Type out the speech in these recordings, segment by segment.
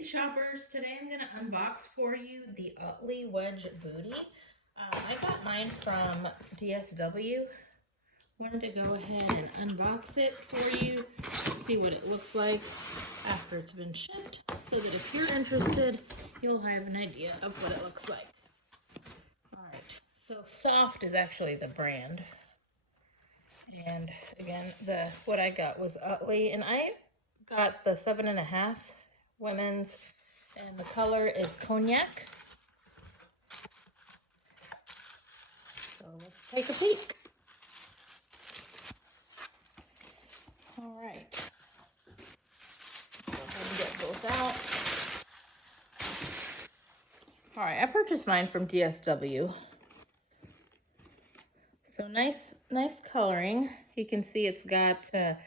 Hey shoppers, today I'm going to unbox for you the Utley Wedge Bootie. I got mine from DSW. Wanted to go ahead and unbox it for you, see what it looks like after it's been shipped, so that if you're interested, you'll have an idea of what it looks like. Alright, so Sofft is actually the brand. And again, what I got was Utley, and I got the 7.5 women's, and the color is cognac. So let's take a peek. All right, go ahead and get both out. All right, I purchased mine from DSW. So nice coloring. You can see it's got a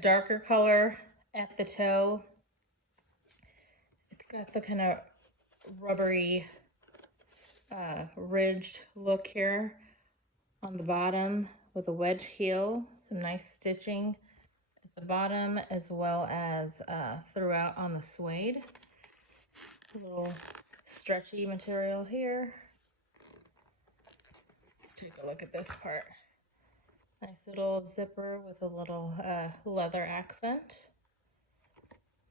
darker color at the toe. It's got the kind of rubbery, ridged look here on the bottom with a wedge heel. Some nice stitching at the bottom as well as throughout on the suede. A little stretchy material here. Let's take a look at this part. Nice little zipper with a little leather accent.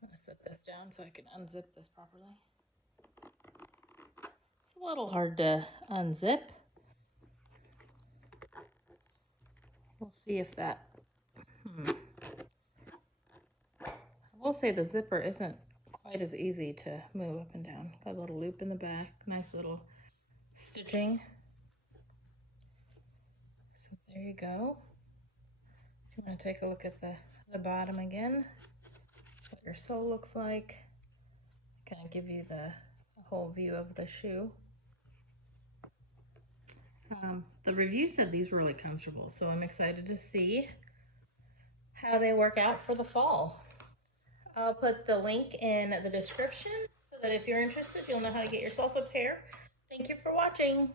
I'm going to set this down so I can unzip this properly. It's a little hard to unzip. We'll see if that... I will say the zipper isn't quite as easy to move up and down. Got a little loop in the back. Nice little stitching. So there you go. If you want to take a look at the bottom again, what your sole looks like. Kind of give you the whole view of the shoe. The review said these were really comfortable, so I'm excited to see how they work out for the fall. I'll put the link in the description so that if you're interested, you'll know how to get yourself a pair. Thank you for watching.